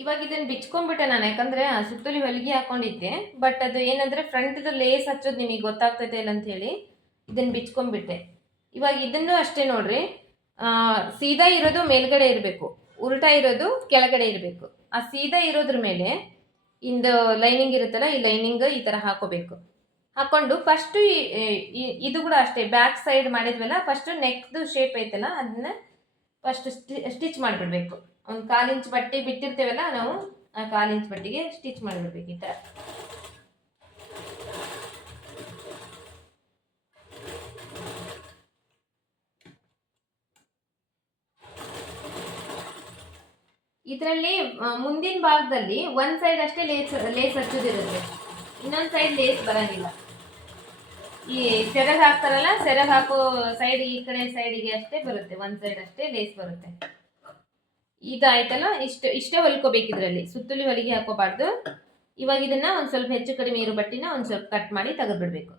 ಇವಾಗ ಇದನ್ನ ಬಿಚ್ಕೊಂಡ್ಬಿಟ್ಟೆ ನಾನು, ಯಾಕಂದ್ರೆ ಸುತ್ತಲಿ ಹೊಲಿಗೆ ಹಾಕೊಂಡಿದ್ದೆ. ಬಟ್ ಅದು ಏನಂದ್ರೆ ಫ್ರಂಟ್ದು ಲೇಸ್ ಹಚ್ಚೋದು ನಿಮಗೆ ಗೊತ್ತಾಗ್ತೈತೆ ಇಲ್ಲ ಅಂತ ಹೇಳಿ ಇದನ್ನ ಬಿಚ್ಕೊಂಡ್ಬಿಟ್ಟೆ. ಇವಾಗ ಇದನ್ನು ಅಷ್ಟೇ ನೋಡ್ರಿ ಸೀದಾ ಇರೋದು ಮೇಲ್ಗಡೆ ಇರಬೇಕು. ಉಲ್ಟಾ ಇರೋದು ಕೆಳಗಡೆ ಇರಬೇಕು. ಆ ಸೀದಾ ಇರೋದ್ರ ಮೇಲೆ ಇಂದು ಲೈನಿಂಗ್ ಇರುತ್ತಲ್ಲ, ಈ ಲೈನಿಂಗ್ ಈ ಥರ ಹಾಕೋಬೇಕು. ಹಾಕೊಂಡು ಫಸ್ಟ್ ಇದು ಕೂಡ ಅಷ್ಟೇ ಬ್ಯಾಕ್ ಸೈಡ್ ಮಾಡಿದ್ವಲ್ಲ ಫಸ್ಟ್ ನೆಕ್ದು ಶೇಪ್ ಐತಲ್ಲ, ಅದನ್ನ ಫಸ್ಟ್ ಸ್ಟಿಚ್ ಮಾಡಿಬಿಡ್ಬೇಕು. ಒಂದು ಕಾಲು ಇಂಚ್ ಬಟ್ಟೆ ಬಿಟ್ಟಿರ್ತೇವಲ್ಲ ನಾವು, ಆ ಕಾಲು ಇಂಚ್ ಬಟ್ಟೆಗೆ ಸ್ಟಿಚ್ ಮಾಡಿಬಿಡ್ಬೇಕು ಈ ಥರ ಇದರಲ್ಲಿ ಮುಂದಿನ ಭಾಗದಲ್ಲಿ ಒಂದು ಸೈಡ್ ಅಷ್ಟೇ ಲೇಸ್ ಲೇಸ್ ಹಚ್ಚೋದಿರುತ್ತೆ. ಇನ್ನೊಂದು ಸೈಡ್ ಲೇಸ್ ಬರೋಂಗಿಲ್ಲ. ಈ ಸೆರಗ್ ಹಾಕ್ತಾರಲ್ಲ, ಸೆರಗ್ ಹಾಕೋ ಸೈಡ್ ಈ ಕಡೆ ಸೈಡಿಗೆ ಅಷ್ಟೇ ಬರುತ್ತೆ, ಒಂದು ಸೈಡ್ ಅಷ್ಟೇ ಲೇಸ್ ಬರುತ್ತೆ. ಇದಾಯ್ತಲ್ಲ? ಇಷ್ಟು, ಇಷ್ಟೇ ಹೊಲ್ಕೋಬೇಕು ಇದರಲ್ಲಿ. ಸುತ್ತಲೂ ಹೊಲಿಗೆ ಹಾಕೋಬಾರ್ದು ಇವಾಗ ಇದನ್ನ ಒಂದು ಸ್ವಲ್ಪ ಹೆಚ್ಚು ಕಡಿಮೆ ಇರೋ ಬಟ್ಟಿನ ಒಂದು ಸ್ವಲ್ಪ ಕಟ್ ಮಾಡಿ ತೆಗೆದ್ಬಿಡ್ಬೇಕು.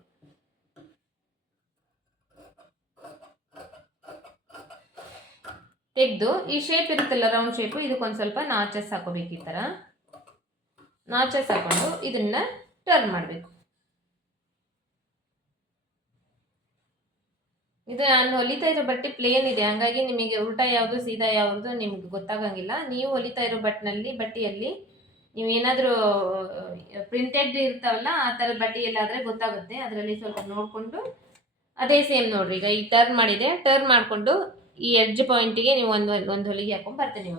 ತೆಗೆದು, ಈ ಶೇಪ್ ಇರುತ್ತಲ್ಲ ರೌಂಡ್ ಶೇಪು ಇದಕ್ಕೊಂದು ಸ್ವಲ್ಪ ನಾಚಸ್ ಹಾಕೋಬೇಕು ಈ ಥರ ನಾಚಸ್ ಹಾಕೊಂಡು ಇದನ್ನ ಟರ್ನ್ ಮಾಡಬೇಕು. ಇದು ನಾನು ಹೊಲಿತಾ ಇರೋ ಬಟ್ಟೆ ಪ್ಲೇನ್ ಇದೆ. ಹಂಗಾಗಿ ನಿಮಗೆ ಉಲ್ಟಾ ಯಾವುದು, ಸೀದಾ ಯಾವುದು ನಿಮ್ಗೆ ಗೊತ್ತಾಗಂಗಿಲ್ಲ. ನೀವು ಹೊಲಿತಾ ಇರೋ ಬಟ್ನಲ್ಲಿ ಬಟ್ಟೆಯಲ್ಲಿ ನೀವು ಏನಾದರೂ ಪ್ರಿಂಟೆಡ್ ಇರ್ತಾವಲ್ಲ, ಆ ಥರ ಬಟ್ಟೆಯಲ್ಲಾದರೆ ಗೊತ್ತಾಗುತ್ತೆ. ಅದರಲ್ಲಿ ಸ್ವಲ್ಪ ನೋಡಿಕೊಂಡು, ಅದೇ ಸೇಮ್ ನೋಡ್ರಿ. ಈಗ ಈ ಟರ್ನ್ ಮಾಡಿದೆ. ಟರ್ನ್ ಮಾಡಿಕೊಂಡು ಈ ಎಡ್ಜ್ ಪಾಯಿಂಟಿಗೆ ನೀವು ಒಂದು ಒಂದು ಹೊಲಿಗೆ ಹಾಕೊಂಡು ಬರ್ತೇನೆ.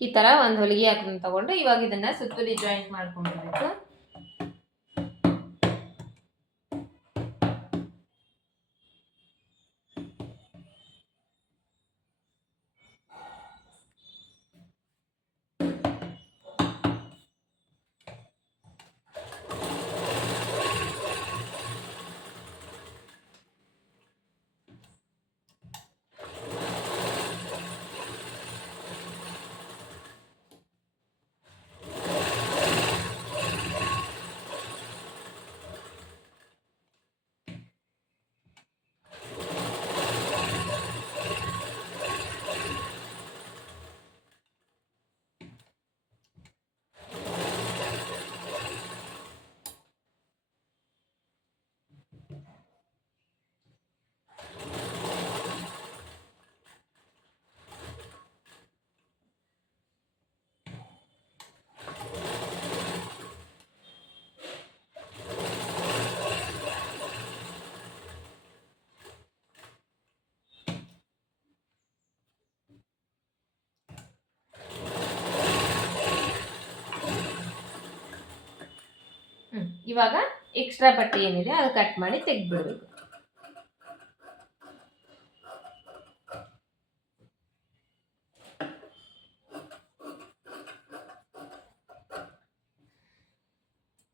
ಈ ಥರ ಒಂದು ಹೊಲಿಗೆ ಹಾಕೊಂಡು ತಗೊಂಡು ಇವಾಗ ಇದನ್ನ ಸುತ್ತಲಿ ಜಾಯಿಂಟ್ ಮಾಡ್ಕೊಂಡ್ಬಿಡ್ಬೇಕು. ಇವಾಗ ಎಕ್ಸ್ಟ್ರಾ ಬಟ್ಟೆ ಏನಿದೆ ಅದು ಕಟ್ ಮಾಡಿ ತೆಗೆದ್ಬಿಡ್ಬೇಕು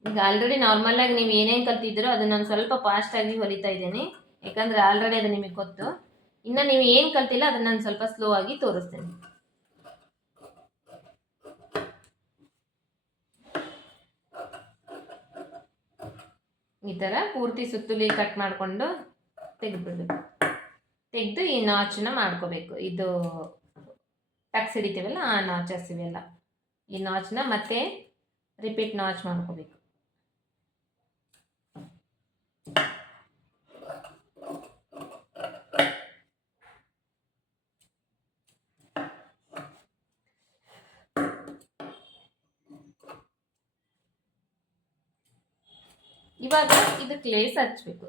ಈಗ ಆಲ್ರೆಡಿ ನಾರ್ಮಲ್ ಆಗಿ ನೀವು ಏನೇನು ಕಲ್ತಿದ್ದೀರೋ ಅದನ್ನ ನಾನು ಸ್ವಲ್ಪ ಫಾಸ್ಟ್ ಆಗಿ ಹೊಲಿತಾ ಇದ್ದೇನೆ. ಯಾಕಂದ್ರೆ ಆಲ್ರೆಡಿ ಅದು ನಿಮಗೆ ಗೊತ್ತು. ಇನ್ನು ನೀವು ಏನು ಕಲ್ತಿಲ್ಲ ಅದನ್ನ ನಾನು ಸ್ವಲ್ಪ ಸ್ಲೋ ಆಗಿ ತೋರಿಸ್ತೇನೆ. ಈ ಥರ ಪೂರ್ತಿ ಸುತ್ತುಲಿ ಕಟ್ ಮಾಡಿಕೊಂಡು ತೆಗೆದ್ಬಿಡ್ಬೇಕು. ತೆಗೆದು ಈ ನಾಚನ್ನ ಮಾಡ್ಕೋಬೇಕು. ಇದು ಟಕ್ಸ್ ಹಿಡಿತೀವಲ್ಲ ಆ ನಾಚಸ್ ಇವೆಲ್ಲ. ಈ ನಾಚನ್ನ ಮತ್ತೆ ರಿಪೀಟ್ ನಾಚ್ ಮಾಡ್ಕೋಬೇಕು. ಇವಾಗ ಇದಕ್ಕೆ ಲೇಸ್ ಹಚ್ಬೇಕು.